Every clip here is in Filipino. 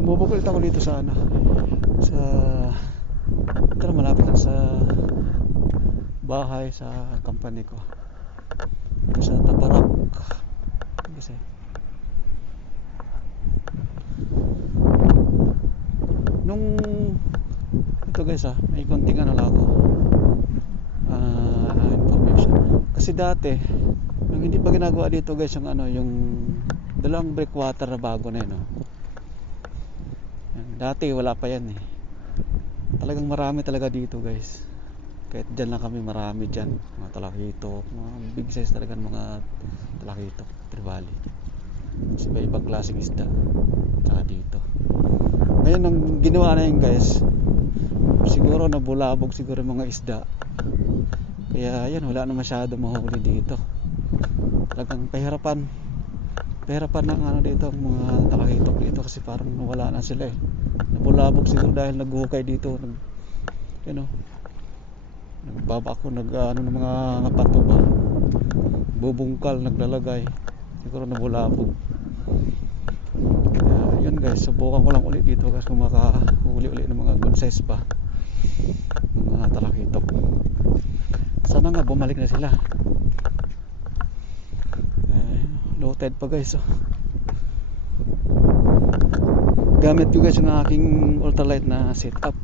Sumubok ulit ako dito sa ano, sa ito malapit lang sa bahay sa company ko. Ito sa Tabarak. Kasi nung ito guys may konting ano lang ako information. Kasi dati nung hindi pa ginagawa dito guys yung ano, yung dalawang breakwater na bago na yun, dati wala pa yan talagang marami talaga dito guys. Kahit dyan lang kami, marami dyan mga talakitok, mga big size talaga mga talakitok, trevally, kasi iba ibang klaseng isda. Tsaka dito ngayon nang ginawa na yun guys, siguro nabulabog siguro mga isda, kaya yan wala na masyado mahuli dito. Talagang pahirapan ng ano dito, mga talakitok dito, kasi parang nawala na sila nabulabog siguro dahil naghuhukay dito, nagbaba ako, ano ng mga pato ba, bubungkal, naglalagay, siguro nabulabog. Kaya yun guys, subukan ko lang ulit dito guys kung makahuli ulit ng mga good size pa mga talakitok. Sana nga bumalik na sila. Low tide pa guys. Gamit ko guys yung aking ultralight na setup,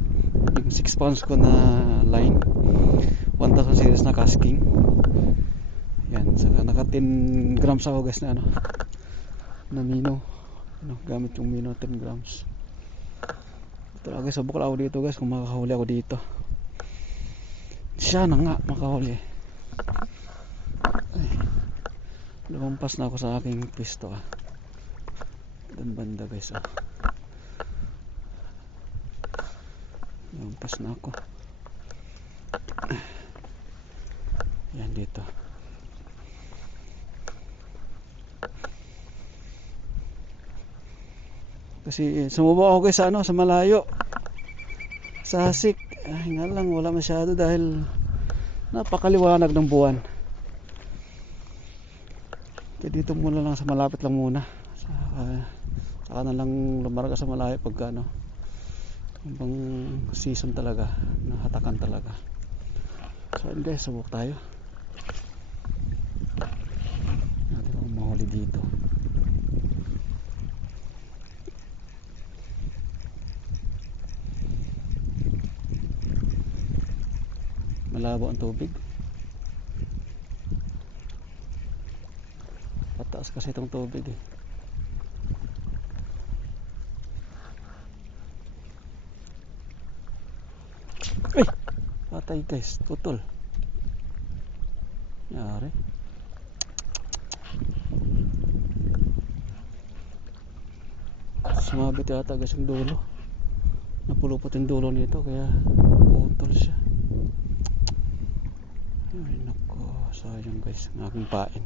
yung 6 pounds ko na line, 1000 series na casting. Yan, saka naka 10 grams ako guys na ano, na mino, gamit yung mino 10 grams. Ito lang guys, subok lang ako dito guys kung makahuli ako dito. Siya na nga makahuli. Ay, lumampas na ako sa aking pwesto doon banda guys. Lumampas na ako. Yan dito. Kasi sumubok ako guys sa ano, sa malayo, sa Hasik. Ay nga lang, wala masyado dahil napakaliwanag ng buwan. Kaya dito muna lang, sa malapit lang muna. Saka na lang lumarga sa malayo pagka ano, ibang season talaga, nahatakan talaga. So yun guys, subok tayo. Natin kung mahuli dito. Malabo ang tubig, pataas kasi itong tubig Ay! Patay guys, putol. Yari. Sumabit yata guys yung dulo, napulupot yung dulo nito kaya putol siya. Ay nako, sayang guys ang aking pain.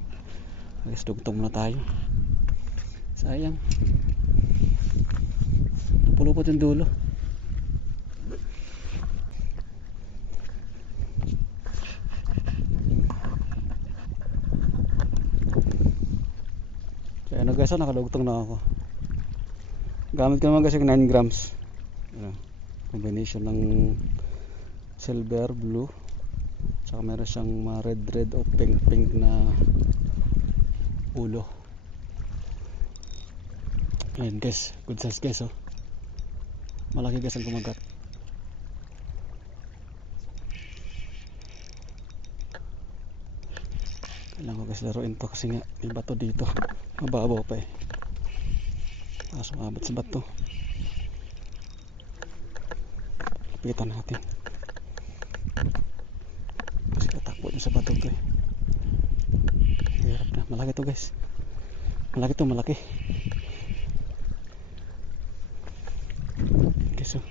Guys, dugtong na tayo, sayang, napulupot yung dulo. Kaya ano guys, nakadugtong na ako. Gamit ko naman guys yung 9 grams, combination ng silver, blue, saka meron siyang red o pink na ulo. Ayan guys, good size guys malaki guys ang kumagat. Kailangan ko guys laruin to kasi nga may bato dito, mababaw pa sumabot sa bato. Lapitan natin kasi katakbo din sa bato to hirap na. Malaki to guys, malaki okay, so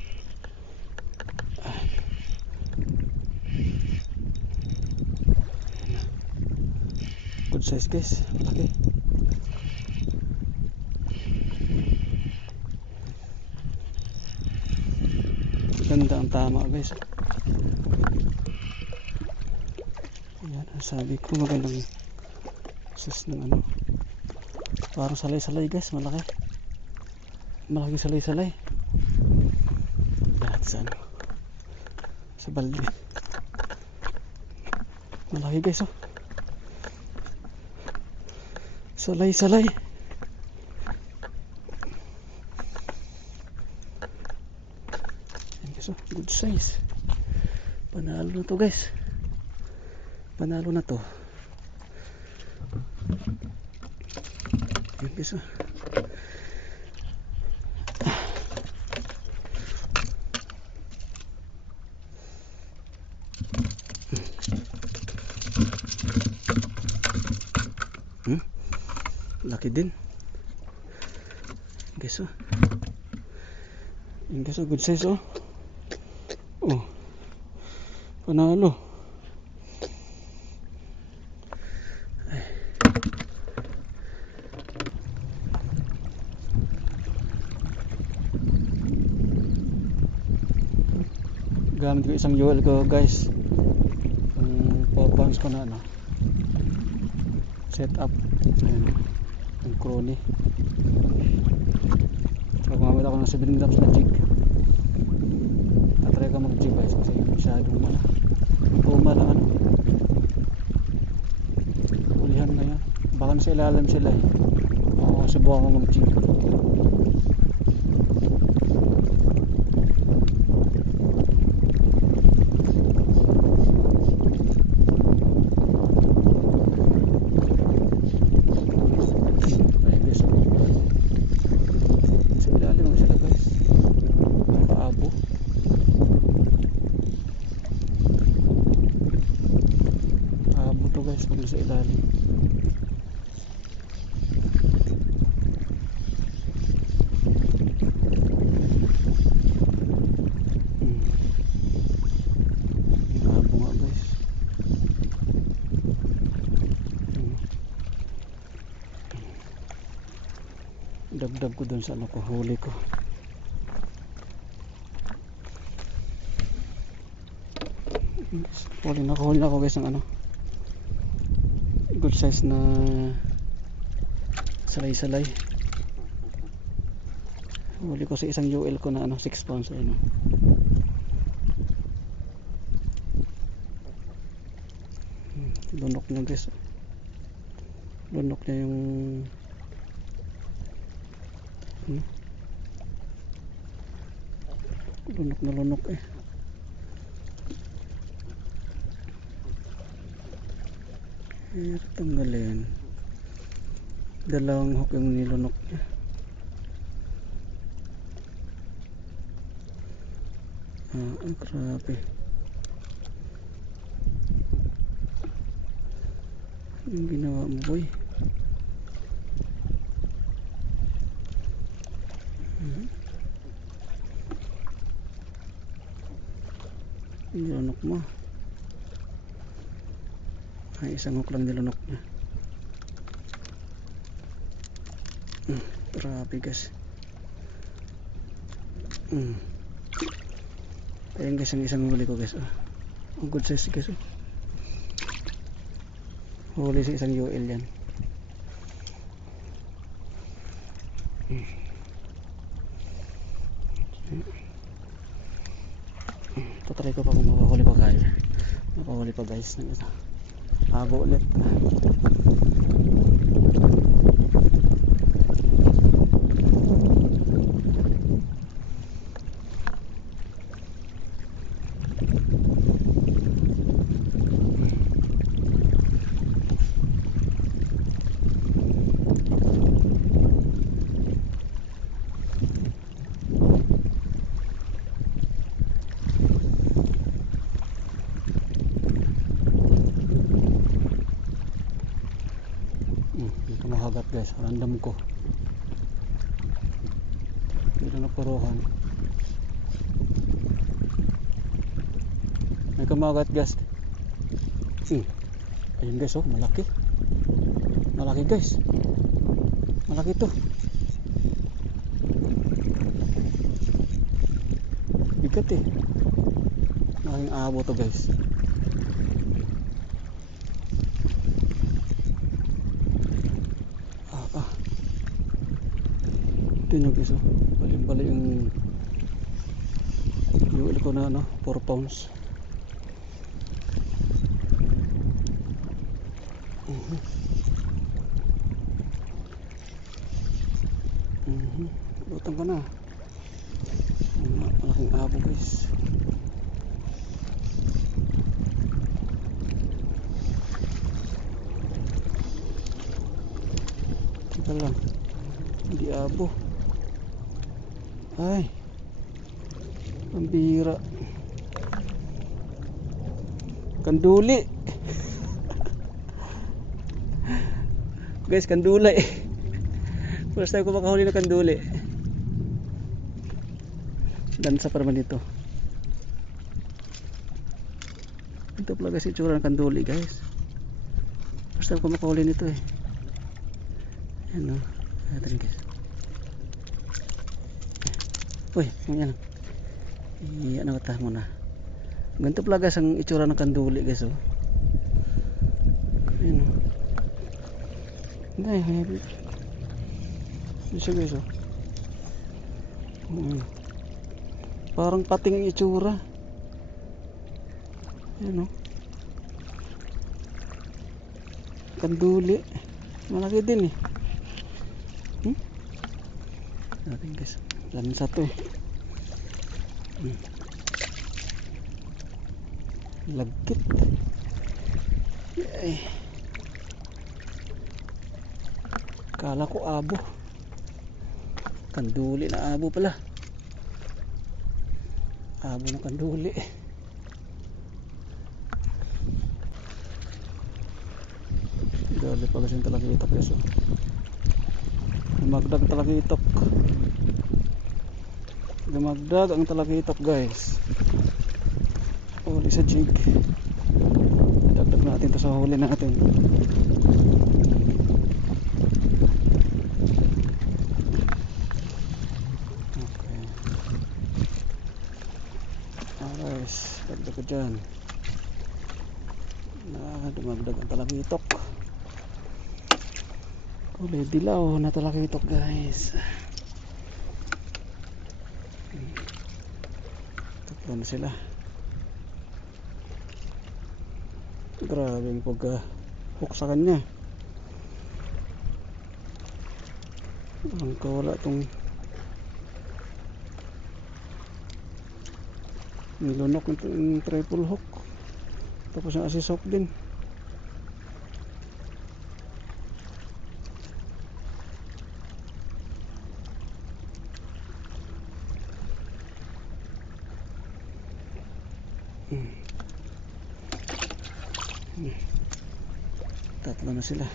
good size guys, malaki. Ganda ang tama guys. Ayan, sabi ko magandang sus ng ano, parang salay guys, malaki. malaki salay-salay. Lahat sa ano, sa balde. Malaki guys oh. Salay-salay. Yan guys oh, good size. Panalo na to guys. Panalo na to. Yan guys oh. Laki din guys oh. Yan guys oh, good size oh. Oh, panalo. Ay. Gamit ko isang UL ko guys, yung 4 pounds ko na ano, set up. Ayan, yung crony. So gumamit ako ng 7 grams na jig. Tatry ka mag jig guys kasi masyadong tuma lang ano, ulihan na yan. Baka nasa ilalim sila eh. Subukan ko mag jig. Sa ilalim. Abo nga guys. Dagdag ko dun sa ano ko, huli ko. Huli na ako guys ng ano, good size na salay-salay. Huli ko sa isang UL ko na ano, 6 pounds ano. Lunok niya guys. Lunok niya yung ano? Lunok na lunok eh. Tanggalin. Dalawang hook yung nilunok niya. Grabe. Yung ginawa mo boy. Nilunok mo. Ay, isang hook lang nilunok niya. Grabe guys. Ayan guys, ang isang huli ko guys. Ang good size guys. Huli sa isang UL yan. Tatry ko pa kung makahuli pa kaya. Makahuli pa guys ng isa. Abo ulit. Mahagat guys, random ko. Dito na puruhan. May kamagat guys. Ayun guys oh, malaki. Malaki guys. Malaki to. Bigat eh. Malaking abo to guys. Ito nyo guys, oh. Baling-bali yung ko na 4 pounds. Lutang ka na. Malaking abo guys. Teka lang, hindi abo. Ay, ang bihira. Kanduli. Guys, kanduli. First time ko makahuli na kanduli. Dansa pa naman ito. Ito pala guys, itsura ng kanduli guys. First time ko makahuli nito eh. Ayan o. Ayan rin guys. Uy, ayan. Iyan na mata muna. Ganito pala guys ang itsura ng kanduli guys oh. Ayan o. Hindi, hindi. Hindi siya guys oh. Parang pating ang itsura. Ayan o. Kanduli. Malaki din eh. Natin guys. Lansa to eh. Lagkit. Yay. Kala ko abo. Kanduli na abo pala. Abo na kanduli. Dali pala siyang talakitok guys oh. Magdag talakitok. Dumagdag ang talakitok guys. Huli sa jig. Dagdag natin to sa huli natin. Okay. Alright, dagdag ko dyan. Dumagdag ang talakitok. Huli dilaw na talakitok guys. Tatlo na sila. Grabe yung pag-hook sa kanya. Ang kawala itong nilunok yung triple hook. Tapos yung assist hook din. Tatlo na sila.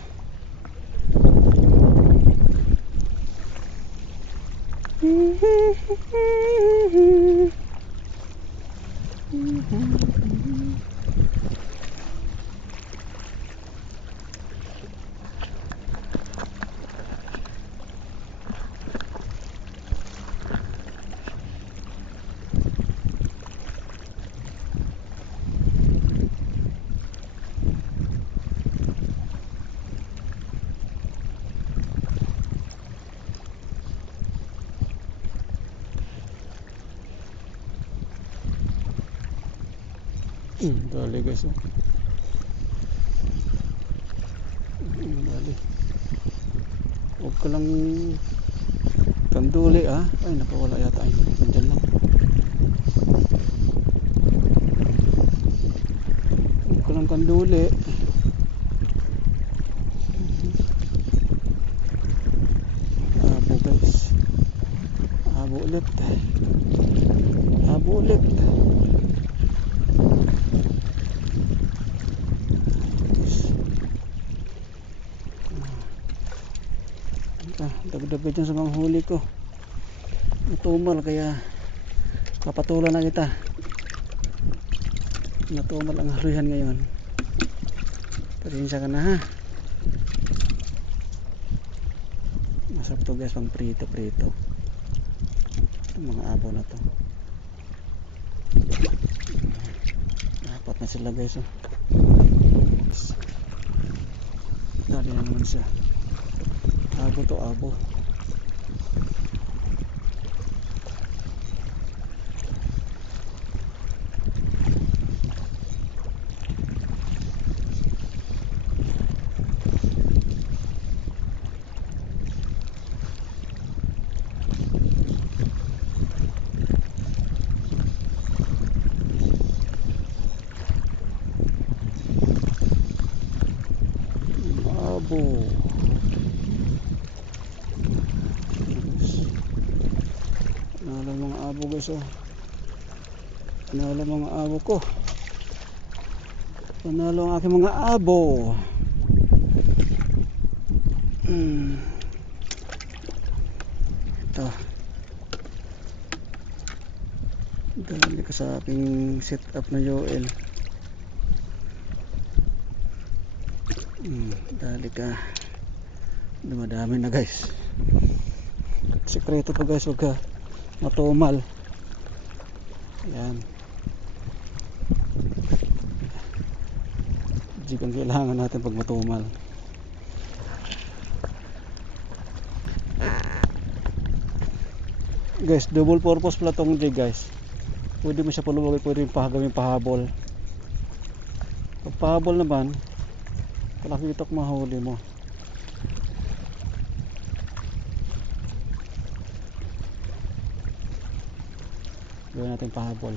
Dali guys oh. Dali. Huwag ka lang kanduli ah. Ay nakawala yata. Ay nandyan lang. Huwag ka lang kanduli. Abo guys. Abo ulit. Abo ulit. Dagdag dyan sa mga huli ko. Natumal kaya papatulan na kita. Natumal ang haluhan ngayon. Pasensya ka na ha. Masarap to guys pang prito. Yung mga abo na to. Apat na sila guys oh. Dali na naman siya. Abo to abo. abo guys oh. Panalo mga abo ko. Panalo ang aking mga abo. Ito. Dali ka sa aking setup na Joel. Dali ka. Dumadami na guys. Sekreto to guys, huwag ka matumal. Ayan. Jig ang kailangan natin pag matumal. Guys, double purpose pala tong jig guys. Pwede mo siya palubog, pwede yung gawing pahabol. Pag pahabol naman, palakitok mahuli mo. Gawin natin pahabol.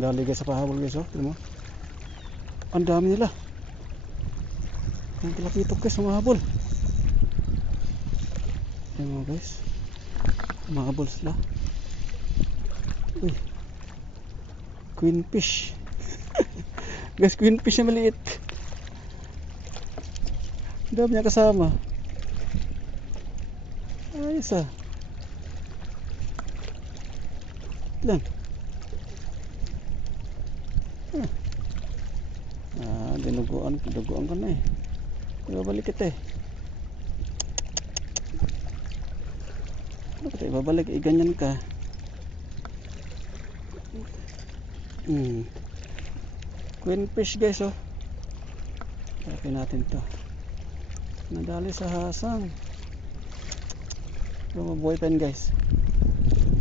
Dali guys sa pahabol guys oh. Tignan mo. Ang dami nila. Ang talakitok guys, humahabol. Ayan mo guys, humahabol sila. Uy, queen fish. Guys, queen fish na maliit. Ang dami niya kasama. Ayos ah. Lang. Dinuguan ka na eh. Ibabalik kita eh. Ano kita ibabalik? Ganyan ka. Queen fish guys oh. Laki natin to. Nadali sa hasang. Yung boyfriend guys.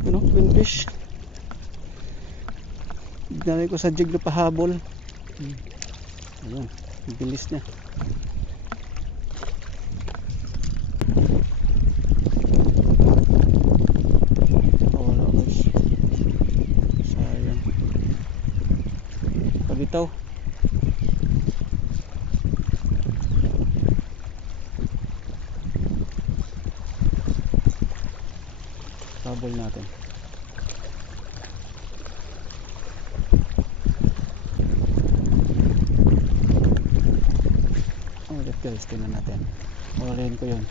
You know, queen fish. Dinali ko sa jig na pahabol. Ayun, bilis niya. Wala guys. Sayang. Pabitaw. Habol natin. Guys, tingnan natin. Ulihin ko yun.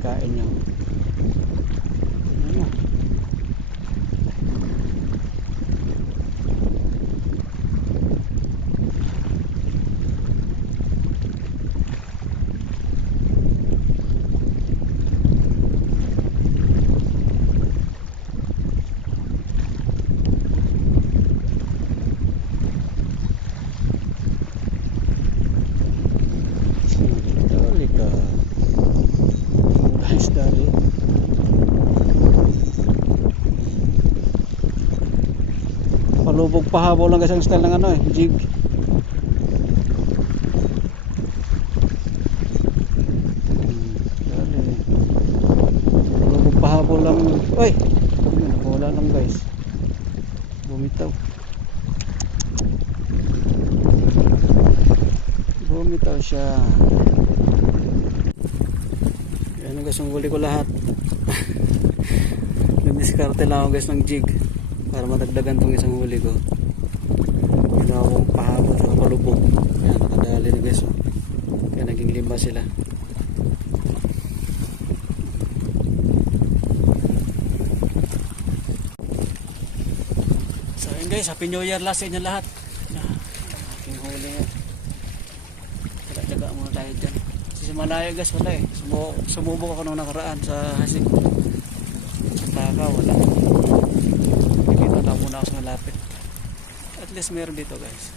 Kain niya. Ano? Palubog pahabol lang guys ang style ng ano eh, jig. Palubog pahabol lang. Uy, wala lang guys. Bumitaw. Bumitaw siya. Yan guys, ang huli ko lahat. Diskarte lang ako guys ng jig para madagdagan tong isang huli ko. Ginawa kong pahabot at palubog. Ayan, nakadali na guys. Oh. Kaya naging 5 sila. So yun guys, Happy New Year last sa inyo lahat. Aking huli nga. Daga muna tayo dyan. Kasi malayo guys, wala eh. Sumubok ako nung nakaraan sa hasig. Sa taka, wala. Dito muna ako sa malapit. At least meron dito guys.